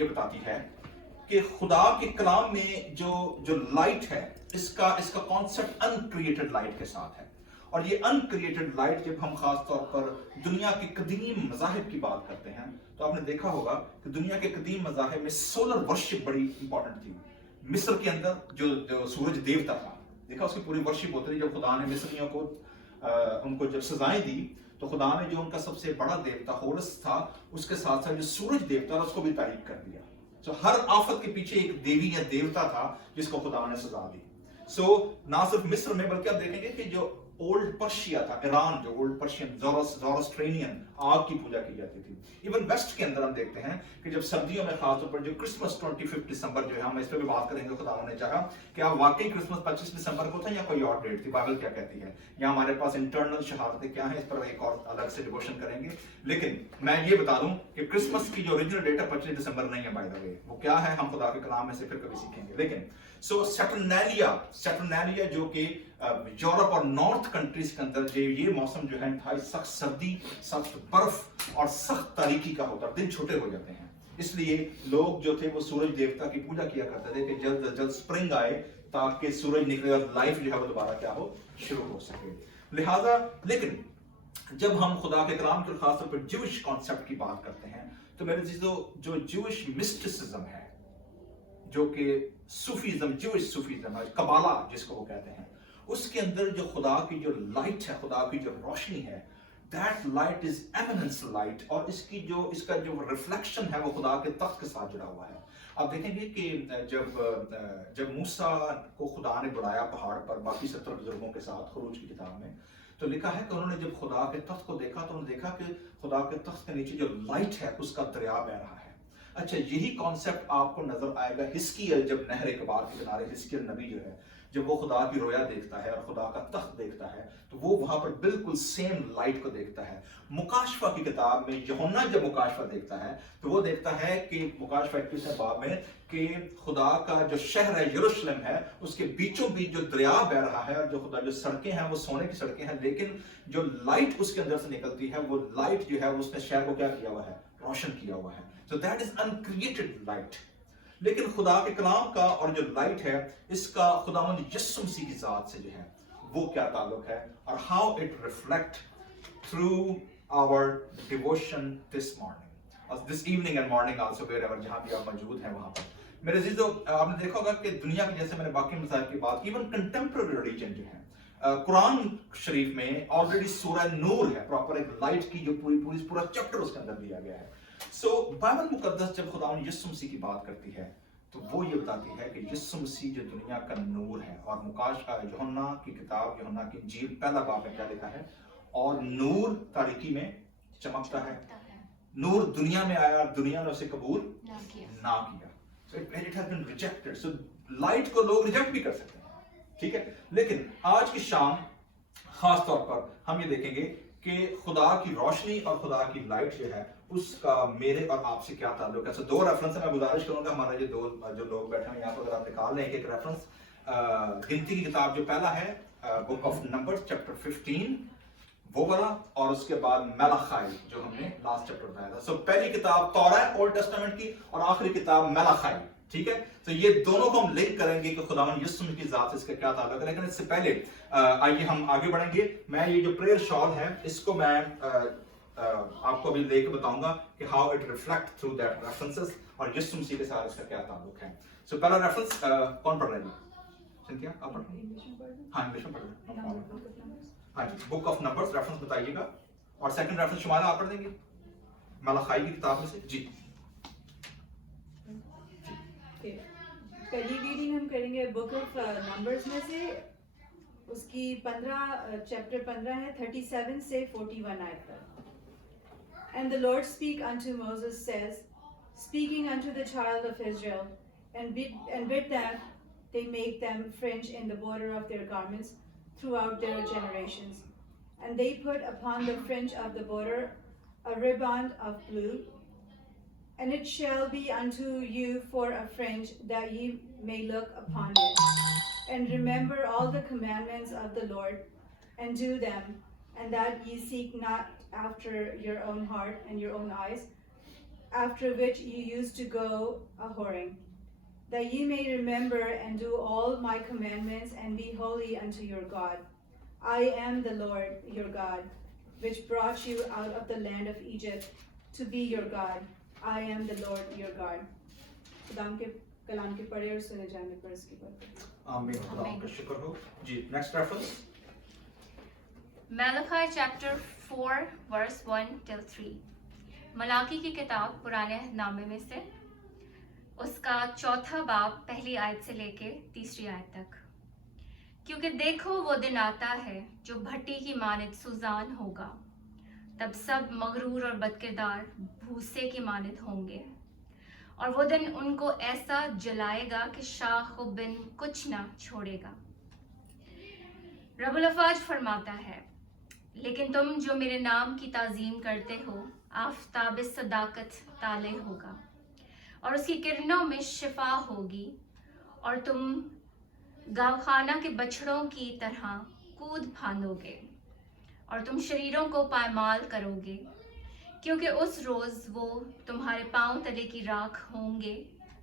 یہ بتاتی ہے کہ خدا کے کلام میں جو لائٹ ہے اس کا کانسیپٹ ان کریٹڈ لائٹ کے ساتھ ہے. اور یہ ان کریٹڈ لائٹ جب ہم خاص طور پر دنیا کے قدیم مذاہب کی بات کرتے ہیں تو آپ نے دیکھا ہوگا کہ دنیا کے قدیم مذاہب میں سولر ورشپ بڑی امپورٹنٹ تھی. مصر کے اندر جو سورج دیوتا تھا، دیکھا اس کی پوری ورشپ ہوتی تھی. جب خدا نے مصریوں کو ان کو جب سزائیں دی تو خدا نے جو ان کا سب سے بڑا دیوتا ہورس تھا اس کے ساتھ ساتھ جو سورج دیوتا تھا اس کو بھی تاریخ کر دیا. تو ہر آفت کے پیچھے ایک دیوی یا دیوتا تھا جس کو خدا نے سزا دی. سو نہ صرف مصر میں بلکہ آپ دیکھیں گے کہ جو اولڈ پرشیا تھا، ایران، جو اولڈ پرشین زورسٹرینین آگ کی پوجا کی جاتی تھی. ایون ویسٹ کے اندر ہم دیکھتے ہیں کہ جب سردیوں میں خاص طور پر جو کرسمس 25 دسمبر جو ہے، ہم اس پہ بھی بات کریں گے. خدا نے چاہا کہ آپ واقعی کرسمس 25 دسمبر کو تھا یا کوئی اور ڈیٹ تھی، بائبل کیا کہتی ہے، یا ہمارے پاس انٹرنل شہادتیں کیا ہیں، اس پر ایک اور الگ سے ڈیووشن کریں گے. لیکن میں یہ بتا دوں کہ کرسمس کی جو اوریجنل ڈیٹ ہے 25 دسمبر نہیں ہے. بائی دا وے وہ کیا ہے ہم خدا کے کلام میں سے پھر کبھی سیکھیں گے. لیکن سو سیٹرنیلیا جو کہ یورپ اور نارتھ کنٹریز کے اندر یہ موسم جو ہے انتہائی سخت سردی، سخت برف اور سخت تاریکی کا ہوتا ہے، دن چھوٹے ہو جاتے ہیں. اس لیے لوگ جو تھے وہ سورج دیوتا کی پوجا کیا کرتے تھے کہ جلد از جلد سپرنگ آئے تاکہ سورج نکلے اور لائف جو ہے وہ دوبارہ کیا ہو، شروع ہو سکے. لہذا لیکن جب ہم خدا کے کلام کے خاص طور پر جوش کانسیپٹ کی بات کرتے ہیں تو میرے عزیزو جو جوش مسٹسزم ہے، جو کہ صوفیزم، جوش صوفیزم ہے، قبالہ جس کو وہ کہتے ہیں، اس کے اندر جو خدا کی جو لائٹ ہے، خدا کی جو روشنی ہے، that light is eminence light، اور اس کا جو ریفلیکشن ہے وہ خدا کے تخت کے ساتھ جڑا ہوا ہے. آپ دیکھیں گے کہ جب موسیٰ کو خدا نے بلایا پہاڑ پر باقی 70 بزرگوں کے ساتھ خروج کی کتاب میں، تو لکھا ہے کہ انہوں نے جب خدا کے تخت کو دیکھا تو انہوں نے دیکھا کہ خدا کے تخت کے نیچے جو لائٹ ہے اس کا دریا بہ رہا ہے. اچھا، یہی کانسیپٹ آپ کو نظر آئے گا حزقیل، جب نہر کبار کے کنارے حزقیل نبی جو ہے جب وہ خدا کی رویا دیکھتا ہے اور خدا کا تخت دیکھتا ہے تو وہ وہاں پر بالکل سیم لائٹ کو دیکھتا ہے. مکاشفہ کی کتاب میں یوحنا جب مکاشفہ دیکھتا ہے تو وہ دیکھتا ہے کہ مکاشفہ 21 باب میں کہ خدا کا جو شہر ہے یروشلم ہے اس کے بیچوں بیچ جو دریا بہ رہا ہے، اور جو سڑکیں ہیں وہ سونے کی سڑکیں ہیں، لیکن جو لائٹ اس کے اندر سے نکلتی ہے وہ لائٹ جو ہے اس نے شہر کو کیا کیا ہوا ہے، روشن کیا ہوا ہے. So that is uncreated light. لیکن خدا کے کلام کا اور جو لائٹ ہے اس کا خداوند یسوع مسیح کی ذات سے جو ہے وہ کیا تعلق ہے، اور how it reflect through our devotion this morning or this evening and morning also wherever جہاں بھی آپ موجود ہیں وہاں پر. میرے عزیزو، آپ نے دیکھا ہوگا کہ دنیا کے جیسے میں نے باقی مسائل کی بات، ایون کنٹمپرری ریلیجن جو ہے، قرآن شریف میں آلریڈی سورہ نور ہے، پراپر ایک لائٹ کی جو پورا چیپٹر اس کے اندر دیا گیا ہے. سو بائبل مقدس جب خداوند یسوع مسیح کی بات کرتی ہے تو وہ یہ بتاتی ہے کہ یسوع مسیح جو دنیا کا نور ہے. اور یوحنا کی کتاب، یوحنا کی انجیل پہلا باب میں کیا لکھا ہے، اور نور تاریکی میں چمکتا ہے. نور دنیا میں آیا، دنیا نے اسے قبول نہ کیا. So it has been rejected. So light کو لوگ ریجیکٹ بھی کر سکتے ہیں، ٹھیک ہے. لیکن آج کی شام خاص طور پر ہم یہ دیکھیں گے کہ خدا کی روشنی اور خدا کی لائٹ جو ہے اس کا میرے اور آپ سے کیا تعلق ہے. دو ریفرنس میں گزارش کروں گا، ہمارے جو لوگ بیٹھے ہیں یہاں پر، اگر آپ نکال لیں ایک ریفرنس، گنتی کی کتاب جو پہلا ہے بک آف نمبرز چیپٹر 15 وہ والا، اور اس کے بعد ملاخائی جو ہم نے لاسٹ چیپٹر بتایا تھا. سو پہلی کتاب تورات اولڈ ٹیسٹامنٹ کی، اور آخری کتاب ملاخائی، ٹھیک ہے. تو یہ دونوں کو ہم لنک کریں گے کہ خداوند یسوع کی ذات سے اس کا کیا تعلق ہے. لیکن اس سے پہلے آئیے ہم آگے بڑھیں گے. میں یہ جو پریئر شال ہے اس کو میں آپ کو ابھی لے کے بتاؤں گا کہ how it reflect through that references, اور یسوع مسیح کے ساتھ اس کا کیا تعلق ہے. سو پہلا ریفرنس کون پڑھ رہا ہے؟ سنتھیا آپ پڑھ رہے ہیں؟ ہاں انگلش میں پڑھ رہے ہیں. ہاں جی، بک آف نمبرز ریفرنس بتائیے گا، اور سیکنڈ ریفرنس شمارہ آپ پڑھ دیں گے ملاخائی کی کتاب میں سے. جی پہلی ریڈنگ ہم کریں گے بک آف نمبرز میں سے، اس کی چیپٹر 15 ہے 37 سے 41 آیت پر. And the Lord speak unto Moses, says, speaking unto the child of Israel, and bid them they make them fringe in the border of their garments throughout their generations. And they put upon the fringe of the border a riband of blue, and it shall be unto you for a fringe, that ye may look upon it, and remember all the commandments of the Lord, and do them, and that ye seek not after your own heart and your own eyes, after which you used to go a-whoring, that ye may remember and do all my commandments and be holy unto your God. I am the Lord your God, which brought you out of the land of Egypt to be your God. I am the Lord your God. खुदाम के कलाम के पढ़े और सुने जाने पर इसकी बरकत। आमीन। खुदा का शुक्र हो जी। Next reference Malachi chapter 4 verse 1 till 3। Malachi की किताब पुराने नामे में से उसका चौथा बाब पहली आयत से लेके तीसरी आयत तक। क्योंकि देखो वो दिन आता है जो भट्टी की मानित सुजान होगा, तब सब मगरूर और बदकिरदार भूसे की मानित होंगे, और वो दिन उनको ऐसा जलाएगा कि शाख व बिन कुछ ना छोड़ेगा। रब्बुल अफ़वाज फरमाता है, लेकिन तुम जो मेरे नाम की ताज़ीम करते हो, आफ़ताब सदाकत ताले होगा और उसकी किरणों में शिफा होगी, और तुम गावखाना के बछड़ों की तरह कूद फांदोगे और तुम शरीरों को पायमाल करोगे, क्योंकि उस रोज़ वो तुम्हारे पांव तले की राख होंगे।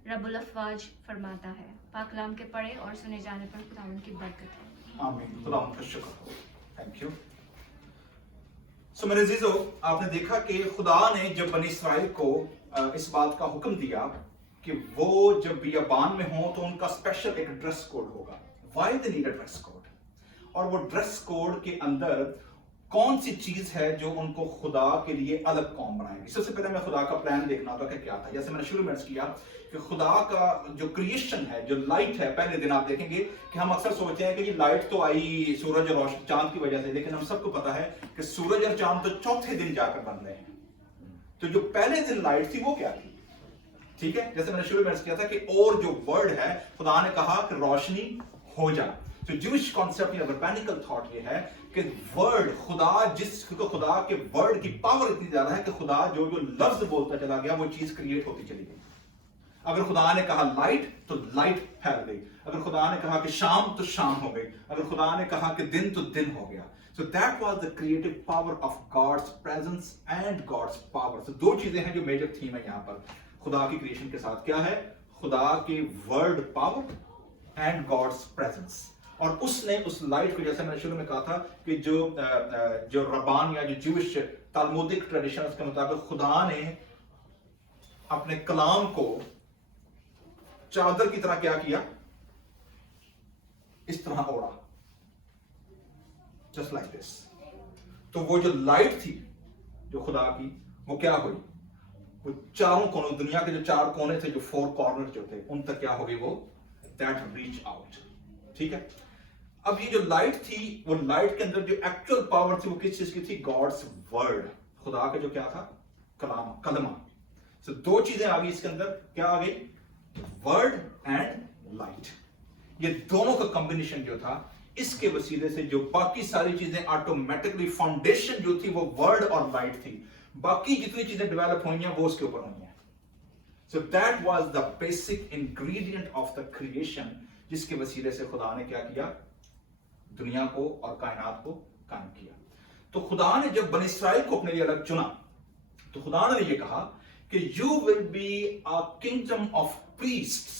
रब्बुल अफ़वाज फरमाता है। पाक कलाम के पढ़े और सुने जाने पर खुदावंद की बरकत है। आमीन। खुदा का शुक्र हो। Thank you. सो मेरे अजीजों, आपने देखा कि खुदा ने जब बनी इस्राइल को इस बात का हुक्म दिया कि वो जब बियाबान में हो तो उनका स्पेशल एक ड्रेस कोड होगा। Why they need a dress code? और वो ड्रेस कोड के अंदर कौन सी चीज है जो उनको खुदा के लिए अलग कौम बनाएगी। सबसे पहले हमें खुदा का प्लान देखना होगा कि क्या था। जैसे मैंने शुरू में किया कि खुदा का जो क्रिएशन है, जो लाइट है, पहले दिन आप देखेंगे कि हम अक्सर सोचते हैं कि ये लाइट तो आई सूरज और चांद की वजह से, लेकिन हम सबको पता है कि सूरज और चांद तो चौथे दिन जाकर बन रहे हैं। तो जो पहले दिन लाइट थी वो क्या थी? ठीक है, जैसे मैंने शुरू में किया था कि और जो वर्ड है, खुदा ने कहा कि रोशनी हो जा। तो ज्यूइश कॉन्सेप्ट या रैबिनिकल थॉट ये है कि वर्ड खुदा, जिसको खुदा के वर्ड की पावर इतनी ज्यादा है कि खुदा जो जो लफ्ज बोलता चला गया वो चीज क्रिएट होती चली गई। अगर खुदा ने कहा लाइट तो लाइट फैल गई, अगर खुदा ने कहा कि शाम तो शाम हो गई, अगर खुदा ने कहा कि दिन तो दिन हो गया। So that was the creative power of God's presence and God's power. So दो चीजें हैं जो मेजर थीम है यहाँ पर खुदा की क्रिएशन के साथ। क्या है? खुदा की word power and God's presence. और उसने उस लाइट को, जैसे मैंने शुरू में कहा था कि जो रबान या जो ज्यूइश तालमुदिक ट्रेडिशन के मुताबिक खुदा ने अपने कलाम को चादर की तरह क्या किया? इस तरह ओढ़ा, जस्ट लाइक दिस। तो वो जो लाइट थी जो खुदा की, वो क्या हुई? वो चारों कोनों, दुनिया के जो चार कोने थे, जो फोर कॉर्नर जो थे, उन तक क्या हो गई? वो दैट रीच आउट। ठीक है। अब ये जो लाइट थी, वो लाइट के अंदर जो एक्चुअल पावर थी वो किस चीज की थी? गॉड्स वर्ड, खुदा का जो क्या था? कलाम, कलमा। So, दो चीजें आ गई इसके अंदर। क्या आ गई? Word and light. ये दोनों का कॉम्बिनेशन जो था, इसके वसीले से जो बाकी सारी चीजें ऑटोमेटिकली, फाउंडेशन जो थी वो वर्ड और लाइट थी। बाकी जितनी चीजें डेवलप हुई हैं वो उसके ऊपर हुई हैं। So that was the basic ingredient of the creation, जिसके वसीले से खुदा ने क्या किया? दुनिया को और कायनात को कायम किया। तो खुदा ने जब बनी इस्राइल को अपने लिए अलग चुना, तो खुदा ने ये कहा कि you will be a kingdom of priests.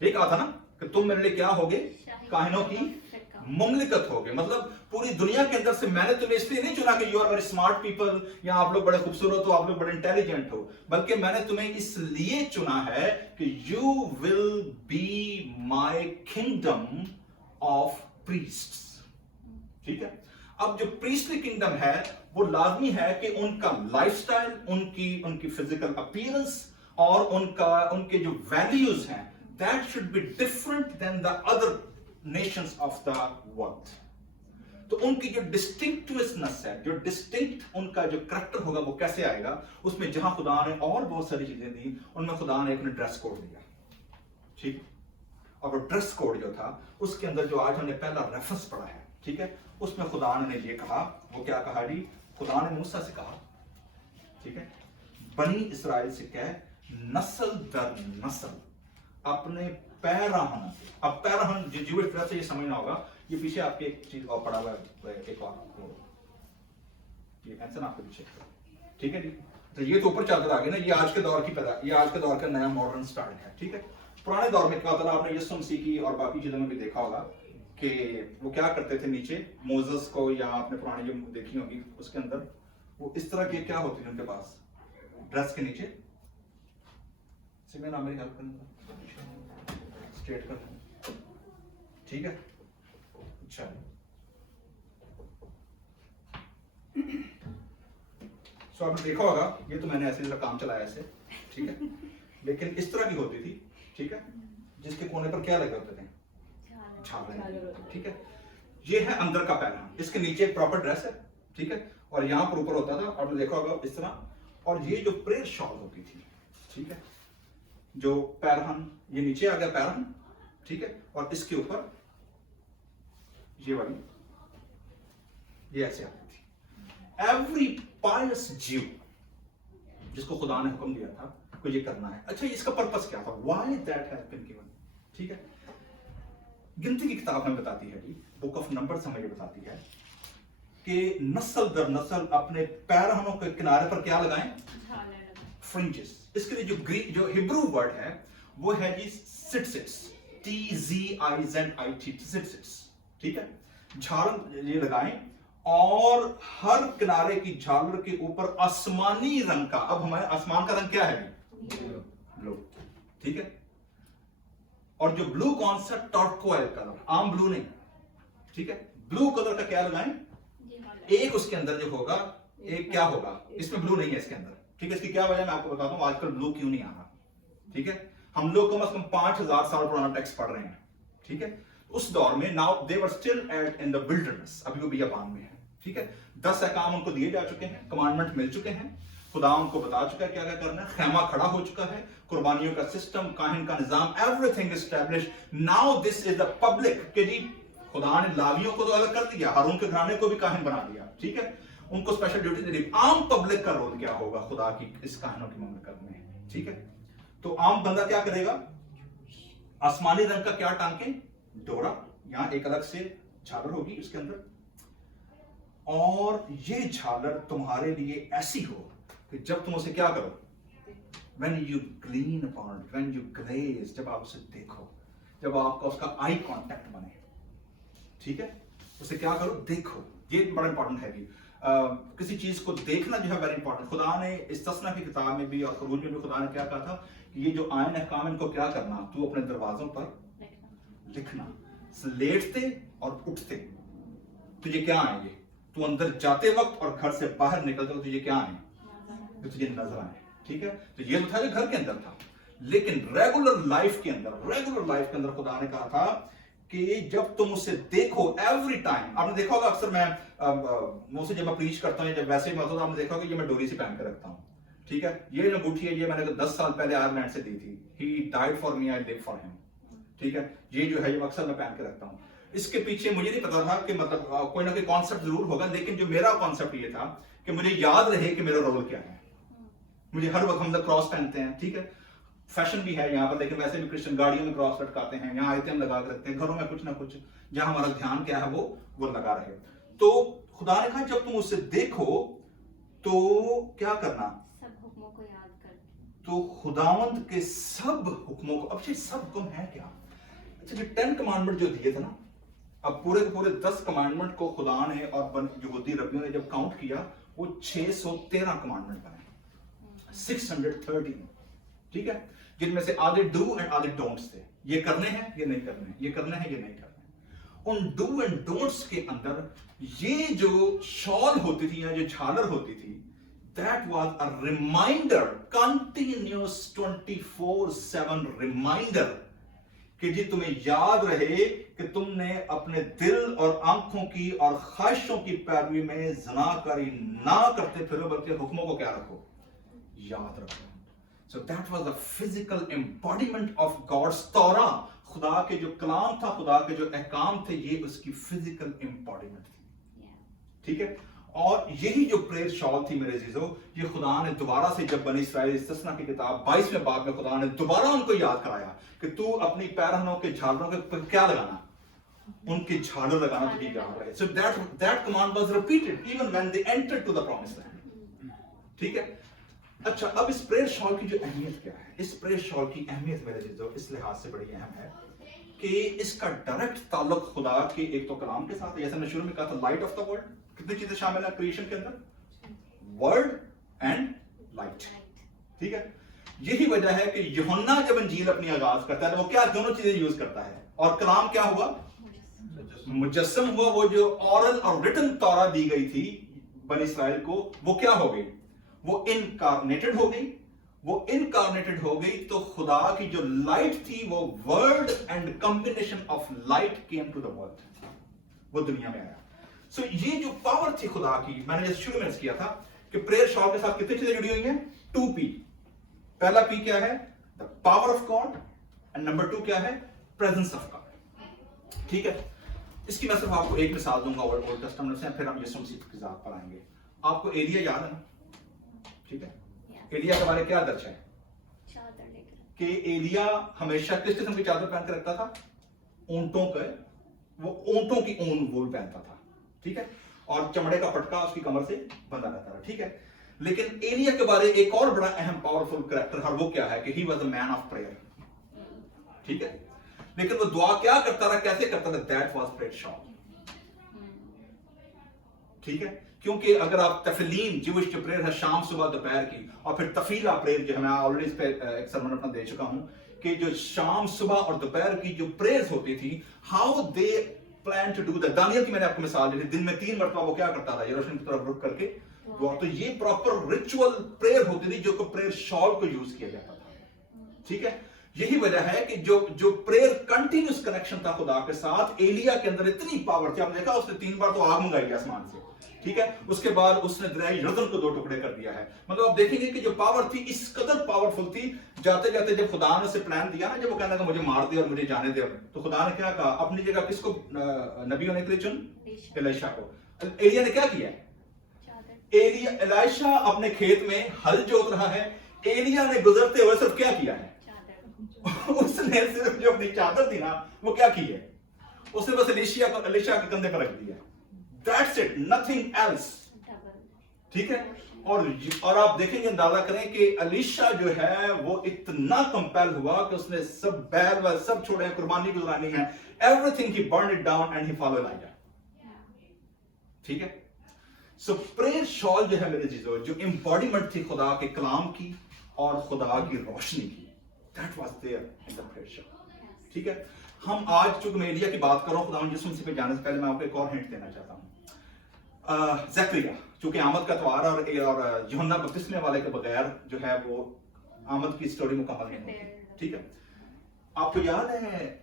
ये कहा था ना कि तुम मेरे लिए क्या होगे? काहिनों की मुमलिकत होगे। मतलब पूरी दुनिया के अंदर से मैंने तुम्हें इसलिए नहीं चुना कि you are very smart people, या आप लोग बड़े खूबसूरत हो, आप लोग बड़े इंटेलिजेंट हो, बल्कि मैंने तुम्हें इसलिए चुना है कि you will be my kingdom of priests. ठीक है। अब जो प्रीस्टली किंगडम है वो लाजमी है कि उनका लाइफस्टाइल, उनकी फिजिकल अपीयरेंस और उनके जो वैल्यूज हैं, that should be different than the other nations of the world. तो उनकी जो डिस्टिंक्टिवनेस है, जो डिस्टिंक्ट उनका जो करैक्टर होगा, वो कैसे आएगा? उसमें जहां खुदा ने और बहुत सारी चीजें दी, उनमें खुदा ने अपने ड्रेस कोड दिया। ठीक। और वो ड्रेस कोड जो था, उसके अंदर जो आज हमने पहला रेफरेंस पढ़ा है, ठीक है, उसमें खुदा ने ये कहा, वो क्या कहा जी? खुदा ने मूसा से कहा, ठीक है, बनी इस्राइल से कह, नस्ल दर नस्ल अपने पैराहन। अब पैराहन जो ज्यूइश तरह से ये समझना होगा, ये पीछे आपके एक चीज और पढ़ा हुआ है, एक और ये आंसर आपके पीछे, ठीक है जी। तो ये तो ऊपर चादर आ गई ना, ये आज के दौर का नया मॉडर्न स्टाइल है, ठीक है। पुराने दौर में क्या होता था, आपने यीशु मसीह की और बाकी चीजों में भी देखा होगा कि वो क्या करते थे, नीचे मोजेस को या आपने पुरानी जो देखी होगी उसके अंदर वो इस तरह के क्या होती है उनके पास ड्रेस के नीचे, मेरी हेल्प करना स्ट्रेट कर, ठीक है। अच्छा सो आपने देखा होगा, ये तो मैंने ऐसे काम चलाया ऐसे, ठीक है, लेकिन इस तरह की होती थी, ठीक है, जिसके कोने पर क्या लगे होते थे, झालर, ठीक है। ये है अंदर का पैटर्न, इसके नीचे एक प्रॉपर ड्रेस है, ठीक है, और यहाँ पर ऊपर होता था, आपने देखा होगा इस तरह, और ये जो प्रेयर शॉल होती थी, ठीक है, जो पैरहन, ये नीचे आ गया पैरहन, ठीक है, और इसके ऊपर ये वाली, ये ऐसे आती थी। एवरी पायस ज्यू जिसको खुदा ने हुक्म दिया था को ये करना है। अच्छा, इसका पर्पस क्या था, why that has been given, ठीक है। गिनती की किताब हमें बताती है जी, बुक ऑफ नंबर्स हमें ये बताती है कि नस्ल दर नस्ल अपने पैरहनों के किनारे पर क्या लगाएं, फ्रिंजेस। इसके लिए जो हिब्रू वर्ड है वो है जी सिटसिट्स, TZIZIT, सिटसिट्स, ठीक है। झालर ये लगाएं और हर किनारे की झालर के ऊपर आसमानी रंग का, अब हमारे आसमान का रंग क्या है, ब्लू, ठीक है। और जो ब्लू कौन सा, टर्कोइल कलर, आम ब्लू नहीं, ठीक है, ब्लू कलर का क्या लगाएं, एक उसके अंदर जो होगा, एक क्या होगा, इसमें ब्लू नहीं है इसके अंदर, ठीक है। इसकी क्या वजह मैं आपको बताता हूं, आजकल ब्लू क्यों नहीं आ रहा, ठीक है। हम लोग कम से कम 5000 साल पुराना टेक्स्ट पढ़ रहे हैं, ठीक है। उस दौर में now they were still at in the wilderness, अभी वो बियाबान में है, ठीक है। 10 अहकाम उनको दिए जा चुके हैं, कमांडमेंट मिल चुके हैं, खुदा उनको बता चुका है क्या क्या करना है, खैमा खड़ा हो चुका है, कुर्बानियों का सिस्टम, काहिन का निजाम, everything established. Now this is the public, कि जी खुदा ने लावियों को तो अलग कर दिया, हारून के घराने को भी काहिन बना दिया, ठीक है, उनको स्पेशल ड्यूटी दे दी। आम पब्लिक का रोल क्या होगा खुदा की इस काहिनों की ममलकत में, ठीक है। तो आम बंदा क्या करेगा, आसमानी रंग का क्या टांके, डोरा, यहां एक अलग से झालर होगी इसके अंदर, और ये झालर तुम्हारे लिए ऐसी हो कि जब तुम उसे क्या करो, when you glean upon it, when you gaze, जब आप उसे देखो, जब आपका उसका आई कांटेक्ट बने, ठीक है, उसे क्या करो, देखो। ये बड़ा इंपॉर्टेंट है कि किसी चीज को देखना जो है वेरी इंपॉर्टेंट। खुदा ने इस तस्ना की किताब में भी और खरूज में भी खुदा ने क्या कहा था कि ये जो आयन अहकाम इनको क्या करना, तू अपने दरवाजों पर लिखना, लेटते और उठते तुझे क्या आएंगे, तू अंदर जाते वक्त और घर से बाहर निकलते वक्त तुझे क्या आए, तुझे नजर आए, ठीक है। तो ये तो था जो घर के अंदर था, लेकिन रेगुलर लाइफ के अंदर खुदा ने कहा था कि जब तुम उसे देखो एवरी टाइम। आपने देखा होगा अक्सर मैं मुझसे जब मैं प्रीच करता हूँ, जब वैसे ही मैं आपने देखा होगा ये मैं डोरी से पहन के रखता हूँ, ठीक है। ये जो अंगूठी है ये मैंने 10 साल पहले आयरलैंड से दी थी, he died for me, I live for him, ठीक है। ये जो है ये अक्सर मैं पहन के रखता हूँ। इसके पीछे मुझे नहीं पता था कि मतलब कोई ना कोई कॉन्सेप्ट जरूर होगा, लेकिन जो मेरा कॉन्सेप्ट ये था कि मुझे याद रहे कि मेरा रोल क्या है। मुझे हर वक्त हम लोग क्रॉस पहनते हैं, ठीक है, फैशन भी है यहाँ पर, लेकिन वैसे भी क्रिश्चियन गाड़ियों में क्रॉस लटकाते हैं, यहाँ आयतें हम लगा के रखते हैं, घरों में कुछ ना कुछ जहां हमारा ध्यान क्या है वो लगा रहे। तो खुदा ने कहा जब तुम उसे देखो तो क्या करना, सब हुक्मों को याद कर। तो खुदावंद के सब हुक्मों को, अब ये सब हुक्म है क्या, अच्छा जो 10 कमांडमेंट जो दिए थे ना, अब पूरे के पूरे 10 कमांडमेंट को खुदा ने और यहूदी रब्बियों ने जब काउंट किया वो 613 कमांडमेंट बने, 613, ठीक है, जिनमें से आधे डू एंड आधे डोंट्स थे, ये करने हैं ये नहीं करने, ये करने हैं ये नहीं करने। उन डू एंड डोंट्स के अंदर ये जो शॉल होती थी या जो झालर होती थी, that was a reminder, continuous 24/7 reminder कि जी तुम्हें याद रहे कि तुमने अपने दिल और आंखों की और ख्वाहिशों की पैरवी में ज़नाकारी ना करते फिरो, बल्कि हुक्मों को क्या रखो, याद रखो। So that was a physical embodiment of God's Torah. खुदा के जो कलाम था, खुदा के जो अहकाम थे, ये उसकी फिजिकल एम्बॉडीमेंट थी, ठीक है। और यही जो प्रेयर शॉल थी मेरे अजीजों, ये खुदा ने दोबारा से जब बनी इस्राएल इस्तिस्ना की किताब 22वें बाब में खुदा ने दोबारा उनको याद कराया कि तू अपनी पैरहनों के झालरों के क्या लगाना, उनके झालर लगाना तुझे याद रहे। So that command was repeated even when they entered to the promised land, ठीक है। अच्छा, अब इस प्रेयर शॉल की जो अहमियत क्या है, इस प्रेयर शॉल की अहमियत मेरे चीजों इस लिहाज से बड़ी अहम है कि इसका डायरेक्ट ताल्लुक खुदा के एक तो कलाम के साथ है। जैसे मैंने शुरू में कहा था, लाइट ऑफ द वर्ल्ड, कितनी चीजें शामिल है क्रिएशन के अंदर, वर्ड एंड लाइट, ठीक है। यही वजह है कि यूहन्ना जब इंजील अपनी आगाज करता है तो वो क्या दोनों चीजें यूज करता है, और कलाम क्या हुआ, मुजस्सम हुआ। वो जो ऑरल और रिटन तौरा दी गई थी बनी इस्राएल को, वो क्या हो गई, वो इनकारनेटेड हो गई। वो इनकारनेटेड हो गई तो खुदा की जो लाइट थी, वो word and combination of light came to the world, वो दुनिया में आया। सो ये जो पावर थी खुदा की, मैंने जैसे शुरू में किया था कि प्रेयर शॉल के साथ कितनी चीजें जुड़ी हुई हैं, 2P। पहला P क्या है, the power of God, and number 2 क्या है, प्रेजेंस ऑफ गॉड, ठीक है। इसकी मैं सिर्फ आपको एक मिसाल दूंगा ओल्ड टेस्टामेंट से, फिर हम यीशु मसीह की ज़ात पर आएंगे। आपको एलिया याद है ना, ठीक है। एलिया के बारे में क्या दर्ज है कि एलिया हमेशा किस किस्म की चादर पहन कर रखता था, ऊंटों का, वो ऊंटों की ऊन वूल पहनता था, ठीक है, और चमड़े का पटका उसकी कमर से बंधा रहता था, ठीक है। लेकिन एलिया के बारे एक और बड़ा अहम पावरफुल कैरेक्टर है, वो क्या है कि he was a man of prayer, ठीक है। लेकिन वो दुआ क्या करता रहा, कैसे करता था, दैट वाज प्रेयर शॉल, ठीक है। क्योंकि अगर आप तफलीन ज्यूइश जो प्रेयर है शाम सुबह दोपहर की, और फिर तफीला प्रेयर जो है, मैं ऑलरेडी इस पे एक सरमन अपना दे चुका हूं कि जो शाम सुबह और दोपहर की जो प्रेयर्स होती थी, how they plan to do that. Daniel की मैंने आपको मिसाल दी थी, दिन में 3 मरतबा वो क्या करता था, यरूशलेम की तरफ रुक करके दुआ। तो ये प्रॉपर रिचुअल प्रेयर होती थी जो को प्रेयर शॉल को यूज किया जाता था, ठीक है। यही वजह है कि जो प्रेयर कंटिन्यूस कनेक्शन था खुदा के साथ, एलिया के अंदर इतनी पावर थी। आपने देखा उसने 3 बार तो आग मंगाई आसमान से, ठीक है। उसके बाद उसने दरिया यरदन को 2 टुकड़े कर दिया है। मतलब आप देखेंगे कि जो पावर थी इस कदर पावरफुल थी, जाते जाते जब खुदा ने उसे प्लान दिया ना, जब वो कहना था मुझे मार दे और मुझे जाने दे, तो खुदा ने क्या कहा, अपनी जगह किसको नबी होने के लिए चुन, एलीशा को। एलिया ने क्या किया, एलीशा अपने खेत में हल जोत रहा है, एलिया ने गुजरते हुए सिर्फ क्या किया है, उसने सिर्फ जो अपनी चादर थी ना, वो क्या की है, उसने बस एलीशा के कंधे पर रख दिया, दैट्स इट, नथिंग एल्स, ठीक है। और आप देखेंगे, अंदाजा करें कि एलीशा जो है वो इतना कंपेल हुआ कि उसने सब बैल व सब छोड़े, कुर्बानी गुजरानी है, everything he burn it down and he follow Elisha, ठीक है। सो प्रेयर शॉल जो है मेरे चीजों, जो एम्बॉडीमेंट थी खुदा के कलाम की और खुदा की रोशनी की, that was there in the prayer shawl, ठीक है। हम आज चूंकि मैं एलिया की बात कर रहा हूं, खुदा यीशु मसीह पे जाने से पहले मैं आपको एक और हिंट देना चाहता हूं। ज़करिया, चूंकि आमद का त्योहार और यूहन्ना बपतिस्मे वाले के बगैर जो है वो आमद की स्टोरी मुकम्मल नहीं होती, ठीक है। आपको याद है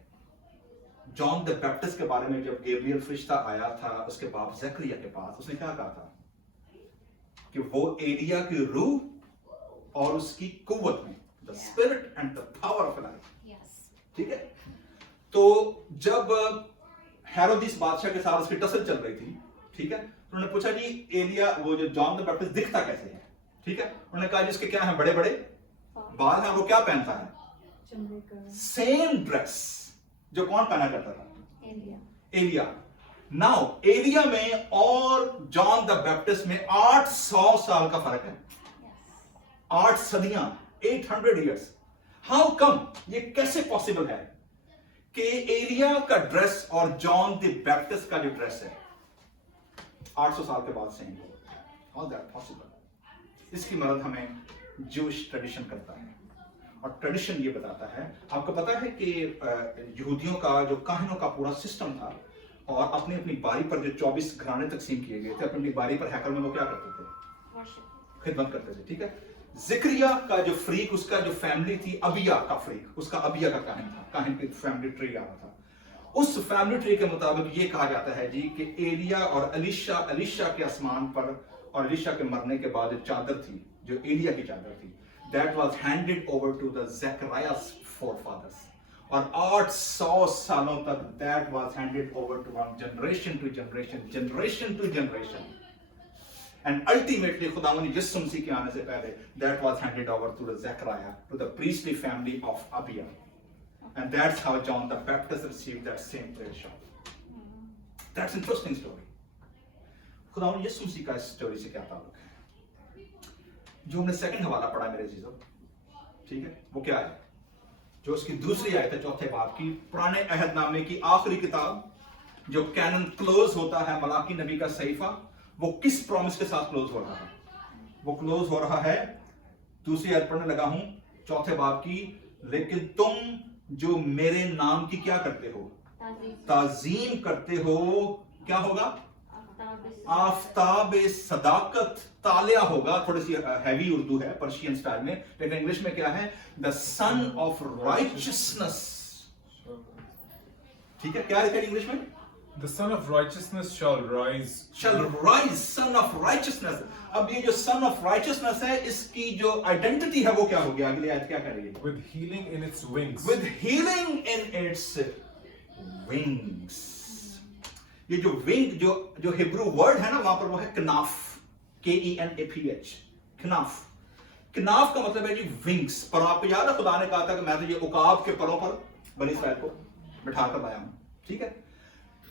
जॉन द बैप्टिस्ट के बारे में, जब गैब्रियल फरिश्ता आया था उसके बाप ज़करिया के पास, उसने क्या कहा था कि वो एलिया की रूह और उसकी कुव्वत में, the spirit and the power of life, ठीक है। तो जब हेरोदिस बादशाह के साथ उसकी टसल चल रही थी, ठीक है, तो उन्होंने पूछा जी एलिया, वो जो जॉन द बैप्टिस्ट दिखता कैसे है, ठीक है। उन्होंने कहा जिसके क्या है, बड़े बड़े बाल हैं, वो क्या पहनता है, सेम ड्रेस जो कौन पहना करता था, एलिया। नाउ एलिया में और जॉन द बैप्टिस्ट में 800 साल का फर्क है, 8 सदियां, 800 इयर्स। हाउ कम, ये कैसे पॉसिबल है कि एलिया का ड्रेस और जॉन द बैप्टिस्ट का जो ड्रेस है 800 साल के बाद सेम हो, हाउ दैट पॉसिबल। इसकी मदद हमें ज्यूइश ट्रेडिशन करता है, और ट्रेडिशन ये बताता है, आपको पता है कि यहूदियों का जो काहिनों का पूरा सिस्टम था, और अपनी अपनी बारी पर जो 24 घराने तकसीम किए गए थे, अपनी अपनी बारी पर हैकल में वो क्या करते थे, खिदमत करते थे, ठीक है। ज़करिया का जो फ्रीक, उसका जो फैमिली थी, अबिया का फ्रीक, उसका अबिया का काहिन था, काहिन की फैमिली ट्री आ रहा था। उस फैमिली ट्री के मुताबिक ये कहा जाता है जी कि एलिया और एलीशा के आसमान पर, और एलीशा के मरने के बाद जो चादर थी, जो एलिया की चादर थी, that was handed over to the Zechariah's forefathers, और 800 सालों तक that was handed over to one generation to generation, and ultimately खुदावंद यीशु मसीह के आने से पहले that was handed over to the Zechariah, to the priestly family of Abia, and that's how John the Baptist received that same prayer shawl. That's interesting story. खुदावंद यीशु मसीह का इस story से क्या ताल्लुक है? जो हमने सेकंड हवाला पढ़ा मेरे चीजों, ठीक है, वो क्या है? जो उसकी दूसरी आयत है चौथे बाब की, पुराने अहद नामे की आखिरी किताब, जो कैनन क्लोज होता है मलाकी नबी का सहीफा, वो किस प्रॉमिस के साथ क्लोज हो रहा है? वो क्लोज हो रहा है, दूसरी आयत पढ़ने लगा हूं चौथे बाब की, लेकिन तुम जो मेरे नाम की क्या करते हो? ताजीम करते हो, क्या होगा? आफ्ताब सदाकत तालिया होगा। थोड़ी सी हैवी उर्दू है पर्शियन स्टाइल में, लेकिन इंग्लिश में क्या है? The sun of righteousness. ठीक है, क्या है इंग्लिश में? The son of righteousness shall rise. Shall rise, son of righteousness. अब ये जो son of righteousness है, इसकी जो आइडेंटिटी है वो क्या हो गया? अगली आयत क्या कर रही है? With healing in its wings. With healing in its wings. ये जो विंग, जो हिब्रू वर्ड है ना, वहां पर वो है कनाफ, KENAPH, कनाफ। कनाफ का मतलब है जी विंग्स। पर आपको याद है खुदा ने कहा था कि मैं तो ये उकाब के परों पर बनी इसराइल को बिठा कर लाया हूं, ठीक है।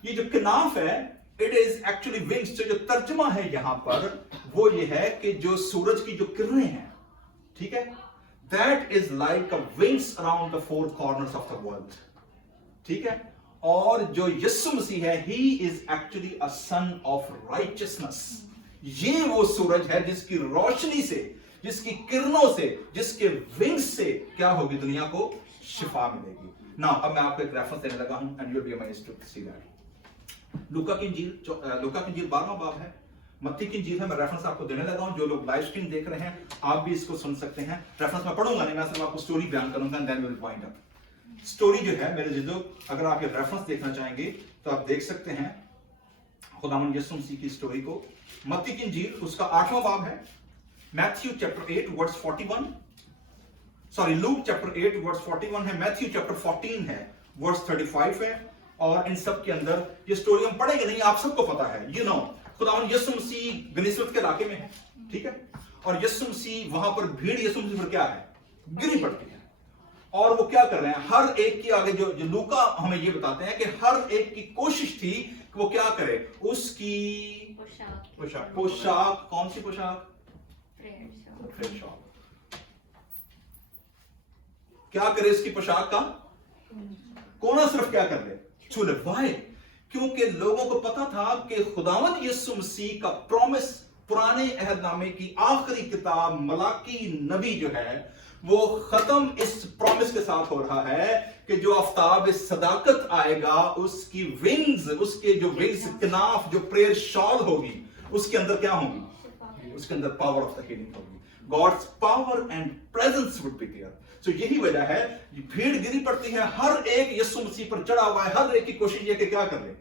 ये जो कनाफ है, इट इज एक्चुअली विंग्स। जो तर्जुमा है यहां पर वो ये है कि जो सूरज की जो किरणें हैं, ठीक है, that is like a wings around the four corners of the world, ठीक है। और जो यीशु मसीह है, he is actually a sun of righteousness. ये वो सूरज है जिसकी रोशनी से, जिसकी किरणों से, जिसके विंग्स से क्या होगी? दुनिया को शिफा मिलेगी। नाउ अब मैं आपको एक रेफरेंस देने लगा हूं, and you will be amazed to see that. लूका की इंजील 12वां बाब है, मत्ती की इंजील है। मैं रेफरेंस आपको देने लगा हूं। जो लोग लाइव स्ट्रीम देख रहे हैं, आप भी इसको सुन सकते हैं। रेफरेंस मैं पढ़ूंगा नहीं, मैं सिर्फ आपको स्टोरी बयान करूंगा, and then we will wind up. Story जो है मेरे जीजो, अगर आप ये रेफरेंस देखना चाहेंगे तो आप देख सकते हैं खुदावंद यीशु मसीह की स्टोरी को। मत्ती की इंजील उसका 8वां बाब है, Matthew chapter 8 verse 41, sorry Luke chapter 8 verse 41 है, मैथ्यू चैप्टर 14 है वर्स 35 है। और इन सब के अंदर ये स्टोरी हम पढ़ेंगे नहीं, आप सबको पता है, यू नो। खुदावंद यीशु मसीह गनीसरत के इलाके में है, ठीक है, और यीशु मसीह वहां पर भीड़ यीशु मसीह पर क्या है? गिरी पड़ती है। और वो क्या कर रहे हैं? हर एक की आगे जो लूका हमें ये बताते हैं कि हर एक की कोशिश थी कि वो क्या करे, उसकी पोशाक कौन सी पोशाक? क्या करे इसकी पोशाक का? कोना सिर्फ क्या कर ले? छू ले। वाई? क्योंकि लोगों को पता था कि खुदावंद यीशु मसीह का प्रॉमिस, पुराने अहदनामे की आखिरी किताब मलाकी नबी जो है, वो खत्म इस प्रॉमिस के साथ हो रहा है कि जो आफ्ताब सदाकत आएगा, उसकी विंग्स, उसके जो विंग्स कनाफ, जो प्रेयर शॉल होगी, उसके अंदर क्या होगी? उसके अंदर पावर ऑफ द हीलिंग होगी। God's power and presence would be there. तो यही वजह है भीड़ गिरी पड़ती है, हर एक यीशु मसीह पर चढ़ा हुआ है, हर एक की कोशिश ये कि क्या कर ले,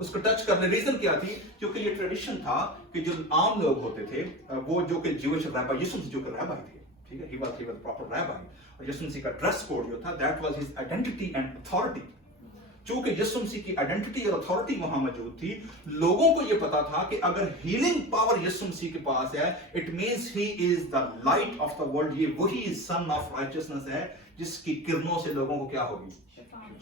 उसको टच करने। रीजन क्या थी? क्योंकि ये ट्रेडिशन था कि जो आम लोग होते थे, वो जो कि ज्यूइश रैबी, यीशु मसीह जो कि रैबी थे, ठीक है, he was प्रॉपर रैबी, और यीशु मसीह का ड्रेस कोड जो था, that was his identity and authority. चूंकि यीशु मसीह की आइडेंटिटी और अथॉरिटी वहां मौजूद थी, लोगों को यह पता था कि अगर हीलिंग पावर यीशु मसीह के पास है, it means he is the light of the world. ये वही सन ऑफ राइचियसनेस है जिसकी किरणों से लोगों को क्या होगी?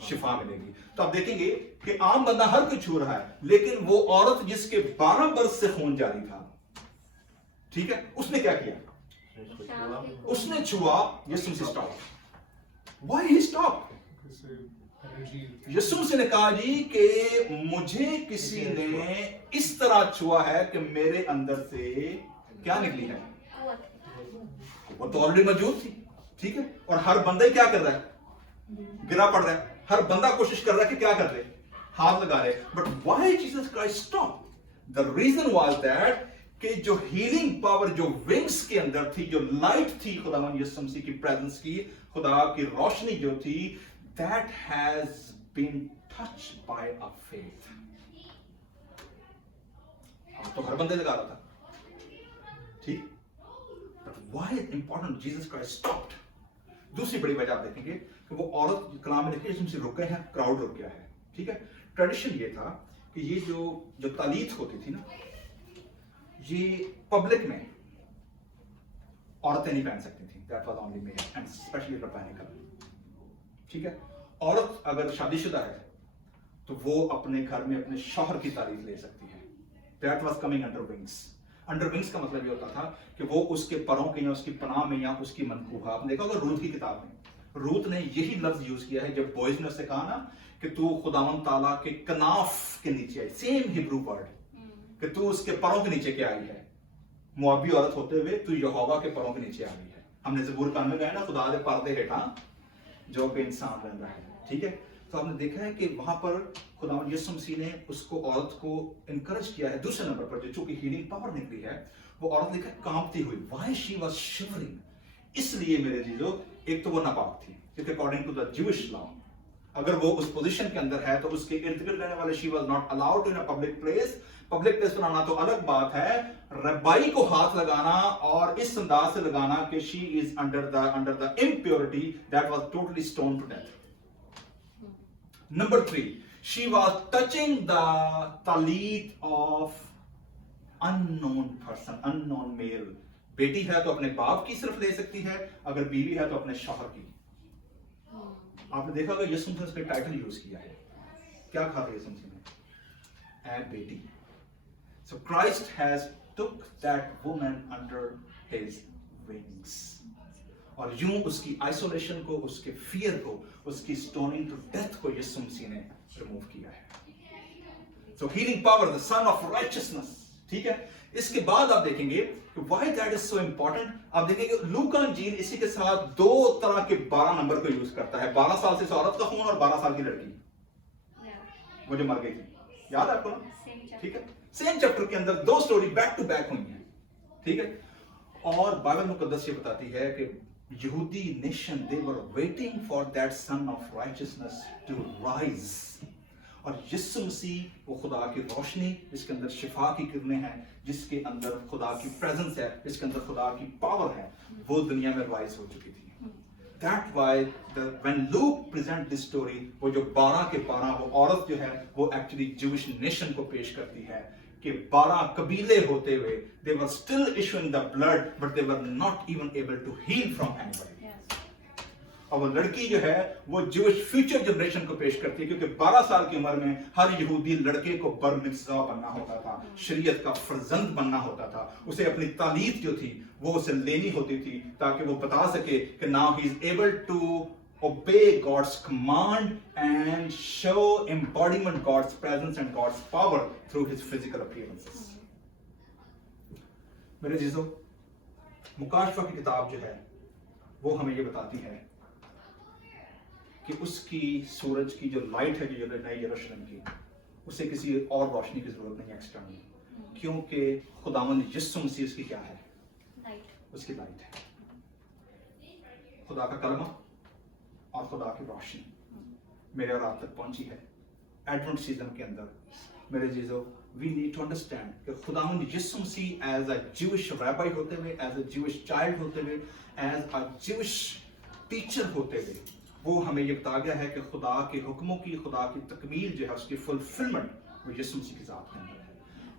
शिफा मिलेगी। तो आप देखेंगे कि आम बंदा हर कोई छू रहा है, लेकिन वो औरत जिसके 12 बरस से खून जारी था, ठीक है, उसने क्या किया? उसने छुआ, यीशु मसीह स्टॉप। Why he stop? यीशु मसीह ने कहा जी कि मुझे किसी ने इस तरह छुआ है कि मेरे अंदर से क्या निकली है? वो तो ऑलरेडी मौजूद थी, ठीक है। और हर बंदा क्या कर रहा है? गिरा पड़ रहा है। हर बंदा कोशिश कर रहा है कि क्या कर ले? हाथ लगा रहे। But why Jesus Christ stop? The reason was that कि जो हीलिंग पावर जो विंग्स के अंदर थी, जो लाइट थी खुदावंद यीशु मसीह की प्रेजेंस की, खुदा की रोशनी जो थी, that has been touched by a faith. अब तो हर बंदे लगा रहा था, ठीक, but why is important? Jesus Christ stopped. दूसरी बड़ी वजह आप देखेंगे कि वो औरत कलाम में लिखे जिनसे रुक गए हैं, क्राउड रुक गया है, ठीक है। ट्रेडिशन ये था कि ये जो तालीत होती थी ना, ये पब्लिक में औरतें नहीं पहन सकती थी। That was only male and especially rabbinical, ठीक है। औरत अगर शादीशुदा है तो वो अपने घर में अपने शौहर की तारीफ ले सकती है। That was coming under wings. Under wings का मतलब ये होता था कि वो उसके परों के या उसकी पनाह में या उसकी मनकूबा। आपने देखा होगा रूत की किताब में, रूत ने यही लफ्ज यूज किया है जब बोइज ने उससे कहा ना कि तू खुदावंद ताला के कनाफ के नीचे आई, सेम हिब्रू वर्ड कि तू उसके परों के नीचे क्या आई है, मुआबी औरत होते हुए तू यहोवा के परों के नीचे आई है। हमने ज़बूर कान में गए ना, खुदा दे पर्दे हेठा जो कि इंसान बन रहा है, ठीक है। तो आपने देखा है कि वहां पर खुदावंद यीशु मसीह ने उसको औरत को इनकरेज किया है। दूसरे नंबर पर जो चूंकि हीलिंग पावर निकली है, वो औरत लिखा है कांपती हुई, व्हाई शी वाज शिवरिंग, इसलिए मेरे जीजो एक तो वो नापाक थी क्योंकि according to the Jewish law अगर वो उस पोजीशन के अंदर है तो उसके इर्द गिर्द रहने वाले she was not allowed in a public place. Public place पर आना तो अलग बात है, रब्बाई को हाथ लगाना और इस अंदाज से लगाना कि she is under the impurity, that was totally stone to death. Number 3, she was touching the talit of unknown person, unknown male. बेटी है तो अपने बाप की सिर्फ ले सकती है, अगर बीवी है तो अपने शौहर की। आपने देखा होगा यीशु मसीह ने उसका टाइटल यूज किया है, क्या कहा था यीशु मसीह ने? ए बेटी। So Christ has took that woman under his wings. और यूं उसकी आइसोलेशन को, उसके फियर को, उसकी स्टोनिंग टू डेथ को यीशु मसीह ने रिमूव किया है। सो healing power, the sun of righteousness, ठीक है। इसके बाद आप देखेंगे कि why that is so important. आप देखेंगे लूका इंजील इसी के साथ दो तरह के 12 नंबर को यूज करता है, 12 साल से इस औरत का खून और 12 साल की लड़की वो जो मर गई थी, याद है आपको ना? ठीक है, सेम चैप्टर के अंदर दो स्टोरी बैक टू बैक हुई है, ठीक है। और बाइबल मुकद्दस ये बताती है कि यहूदी nation they were waiting for that son of righteousness to rise. और यीशु मसीह वो खुदा की रोशनी जिसके अंदर शिफा की किरणें हैं, जिसके अंदर खुदा की प्रेजेंस है, जिसके अंदर खुदा की पावर है, वो दुनिया में राइज हो चुकी थी। That why when Luke present this story, वो जो 12 के 12 वो औरत जो है वो एक्चुअली ज्यूइश नेशन को पेश करती है कि 12 कबीले होते हुए they were still issuing the blood but they were not even able to heal from anybody. और वो लड़की जो है वो ज्यूइश फ्यूचर जनरेशन को पेश करती है क्योंकि 12 साल की उम्र में हर यहूदी लड़के को बर मित्ज़वा बनना होता था, शरीयत का फर्जंद बनना होता था। उसे अपनी तालीत जो थी वो उसे लेनी होती थी ताकि वो बता सके कि now he is able to obey God's command and show embodiment God's presence and God's power through his physical appearances. मेरे जीजों, मुकाशफा की किताब जो है वो हमें ये बताती है कि उसकी सूरज की जो लाइट है जो नई यरूशलेम की, उसे किसी और रोशनी की जरूरत नहीं है एक्सटर्नल, क्योंकि खुदावंद यीशु मसीह उसकी क्या है? उसकी लाइट है। खुदा का कलमा और खुदा की रोशनी मेरे और आप तक पहुंची है एडवेंट सीजन के अंदर। मेरे जीजो, वी नीड टू अंडरस्टैंड कि खुदावंद यीशु मसीह एज अ ज्यूइश रैबाई होते हुए, एज अ ज्यूइश चाइल्ड होते हुए, एज अ ज्यूइश टीचर होते हुए, वो हमें ये बताया गया है कि खुदा के हुक्मों की, खुदा की तकमील जो है उसकी फुलफिलमेंट वो यीशु मसीह की ज़ात के अंदर है।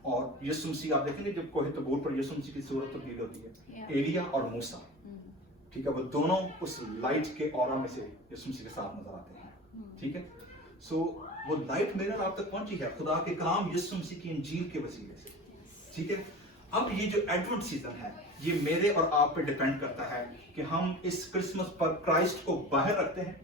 और यीशु मसीह आप देखेंगे जब कोहे तबूर पर यीशु मसीह की सूरत तब्दील होती है, एलिया और मूसा, ठीक है, वो दोनों उस लाइट के ऑरा में से यीशु मसीह के साथ नजर आते हैं, ठीक है। सो वो लाइट मेरे और आप तक पहुंची है खुदा के कलाम यीशु मसीह की इंजील के वसीले से, ठीक है। अब ये जो एडवेंट सीजन है ये मेरे और आप पे डिपेंड करता है कि हम इस क्रिसमस पर क्राइस्ट को बाहर रखते हैं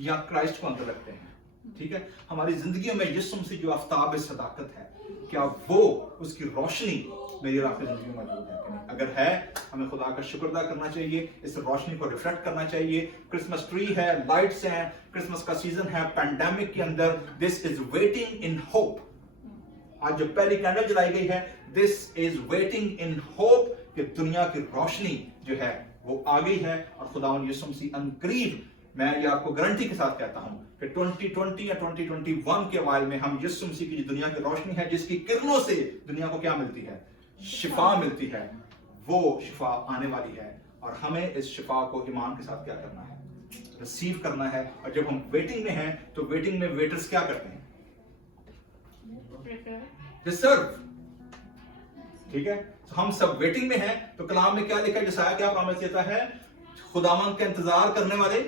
या क्राइस्ट को अंदर रखते हैं, ठीक है। हमारी जिंदगियों में यीशु मसीह जो आफ्ताब सदाकत है, क्या वो उसकी रोशनी मेरी और आपकी जिंदगी में मौजूद है कि नहीं? अगर है, हमें खुदा का शुक्र अदा करना चाहिए, इस रोशनी को रिफ्लेक्ट करना चाहिए। क्रिसमस ट्री है, लाइट्स हैं, क्रिसमस का सीजन है, पैंडेमिक के अंदर this is waiting in hope. आज जो पहली कैंडल जलाई गई है, this is waiting in hope कि दुनिया की रोशनी जो है वो आ गई है और खुदावंद यीशु मसीह अनकरीब, मैं ये आपको गारंटी के साथ कहता हूं कि 2020 या 2021 के अवाइल में हम यीशु मसीह की जो दुनिया की रोशनी है, जिसकी किरणों से दुनिया को क्या मिलती है? शिफा मिलती है, वो शिफा आने वाली है और हमें इस शिफा को ईमान के साथ क्या करना है? रिसीव करना है। और जब हम वेटिंग में हैं तो वेटिंग में वेटर्स क्या करते हैं? सर्व, ठीक है। तो हम सब वेटिंग में हैं तो कलाम में क्या लिखा है? जैसा क्या प्रॉमिस देता है? खुदावंद का इंतजार करने वाले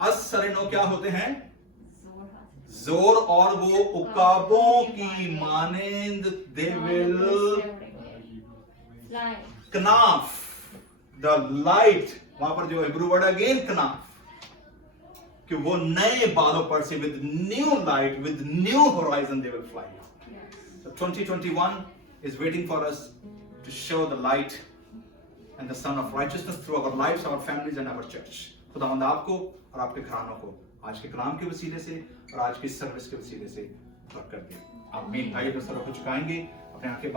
असरनो क्या होते हैं? जोर, और वो उकाबों की मानंद they will Flying. Knaf, the light, वहां पर जो हिब्रू वर्ड अगेन knaf, कि वो नए बालों पर से with new light, with new horizon they will fly. Yes. So 2021 is waiting for us to show the light and the sun of righteousness through our lives, our families and our church. खुदावंद आपको और आपके घरानों को आज के कलाम के वसीले से और आज की सर्विस के वसीले से बरकत दे। आमीन। आइए तो सर को झुकाएंगे, अपने आंखें बंद